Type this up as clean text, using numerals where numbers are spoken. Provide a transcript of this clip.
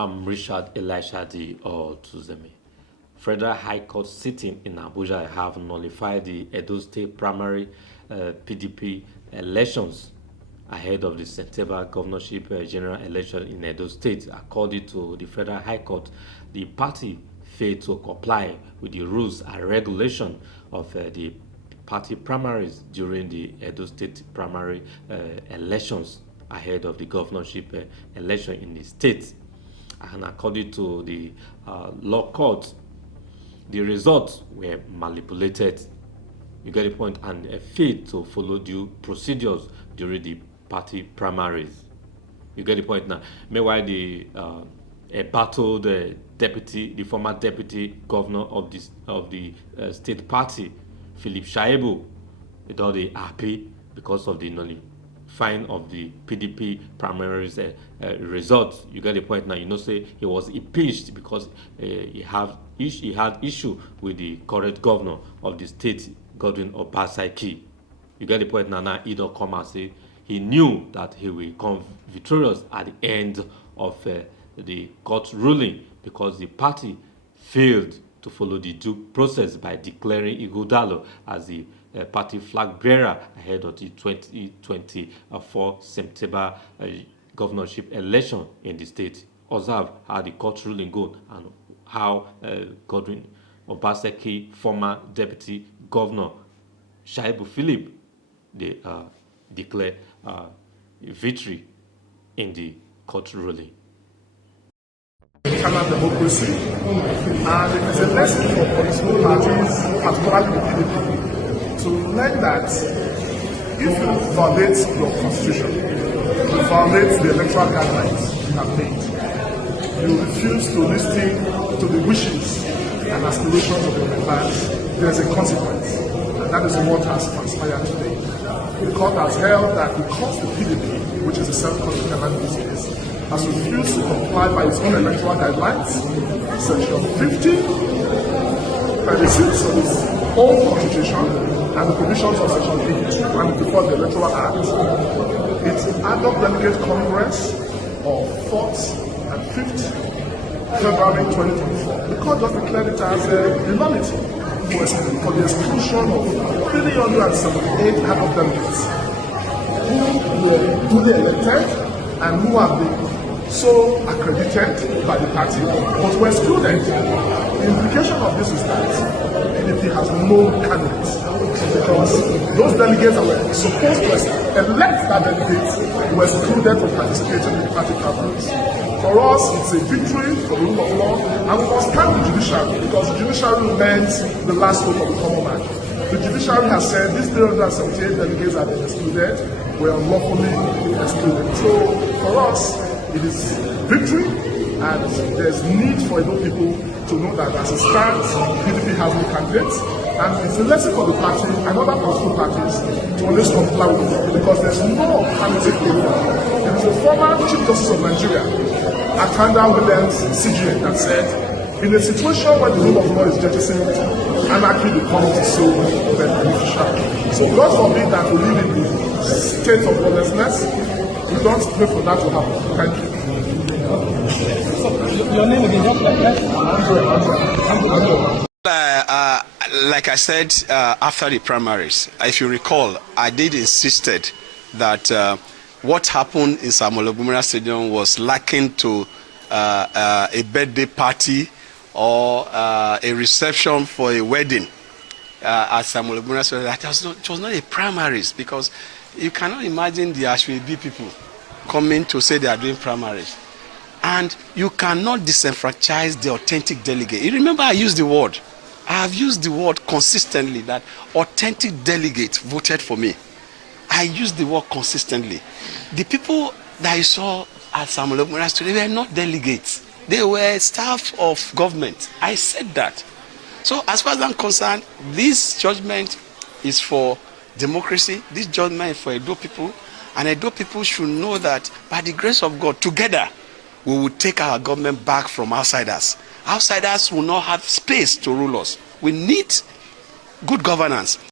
I'm Richard Elishadi Tuzemi. Federal High Court sitting in Abuja have nullified the Edo State Primary PDP elections ahead of the September governorship general election in Edo State. According to the Federal High Court, the party failed to comply with the rules and regulation of the party primaries during the Edo State primary elections ahead of the governorship election in the state. And according to the law court, the results were manipulated. You get the point, and failed to follow due procedures during the party primaries. You get the point now. Meanwhile, the battled the former deputy governor of the state party, Philip Shaibu, is already happy because of the nullifying of the PDP primaries results. You get the point now. You know, say he was impeached because he had issue with the current governor of the state, Godwin Obaseki. You get the point now. Now he don't come and say he knew that he will come victorious at the end of the court ruling because the party failed to follow the due process by declaring Ighodalo as the party flag bearer ahead of the 2024 September governorship election in the state. Observe how the court ruling goes and how Godwin Obaseki, former deputy governor Shaibu Philip, they declare victory in the court ruling. Cannot democracy, and it is a lesson for political parties, particularly the PDP, to learn that if you violate your constitution, you violate the electoral guidelines you have made, you refuse to listen to the wishes and aspirations of your members, there is a consequence, and that is what has transpired today. The court has held that because the PDP, which is a self-constitutional business, has refused to comply by its own electoral guidelines, Section 50, 36 of its own constitution, and the provisions of Section 82 and before the Electoral Act, its ad hoc delegate congress of 4th and 5th February 2024, the court just declared it as a nullity for the exclusion of 378 ad hoc delegates who were duly elected and who have been so accredited by the party, but were excluded. The implication of this is that PDP has no candidates because those delegates that were supposed to elect that delegates were excluded from participating in the party primaries. For us, it's a victory for the rule of law, and we must thank the judiciary because the judiciary remains the last hope of the common man. The judiciary has said these 378 delegates that were excluded were unlawfully excluded. So for us, it is victory, and there's need for Edo people to know that as it stands, PDP has no candidates, and it's a lesson for the party and other political parties to always comply with the law because there's no candidate anymore. There is a former Chief Justice of Nigeria, Akanda Williams CGN, that said, in a situation where the rule of law is jettisoned, anarchy becomes so beneficial. So God forbid that we live in the state of lawlessness. We don't pray for that to happen. Thank you. Your name again, just like that? Like I said, after the primaries, if you recall, I did insisted that what happened in Samuel Ogumiloro Stadium was lacking to a birthday party or a reception for a wedding at Samuel Ogumiloro Stadium. It was not a primaries because you cannot imagine the Ashwebi people coming to say they are doing primaries. And you cannot disenfranchise the authentic delegate. You remember I used the word. I have used the word consistently that authentic delegates voted for me. I used the word consistently. The people that I saw at Samuel Ogumiloro Stadium, they were not delegates. They were staff of government. I said that. So as far as I'm concerned, this judgment is for democracy. This judgment is for Edo people, and Edo people should know that by the grace of God, together, we will take our government back from outsiders. Outsiders will not have space to rule us. We need good governance.